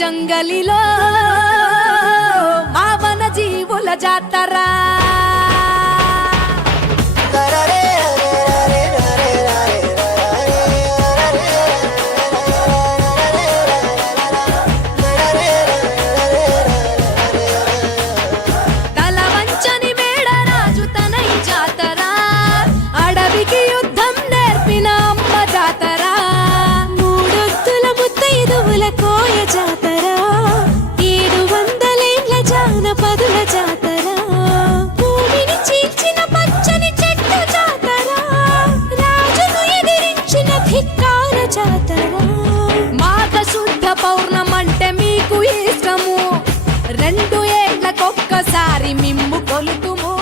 జంగలిలో మావన జీవుల జాతర తలవంచని మేడరాజు తనై జాతర అడవికి యుద్ధం నేర్పిన అమ్మ జాతర మూడొత్తుల ముత్తైదువుల కోయ జాతర 700 ఏళ్ల జానపదుల జాతర భూమిని చీల్చిన పచ్చని చెట్టు జాతర రాజును ఎదిరించిన ధిక్కార జాతర మాఘ శుద్ధ పౌర్ణమంటే మీకు ఇష్టము 2 ఏళ్లకొక్కసారి మిమ్ము కొలుతుము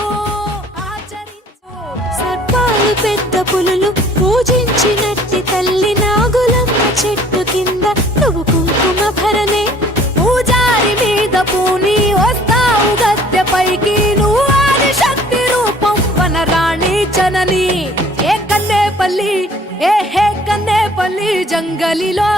ఆచరించు సర్పాలు పెద్ద పులులు పూజించినట్టి తల్లి నాగులమ్మ చెట్టు కింద నువ్వు కుంకుమ భరణే పూజారి మీద పూని వస్తావు గద్దెపైకి నువ్వు ఆది శక్తి రూపం వనరాణి జనని ఏ కన్నేపల్లి జంగలిలో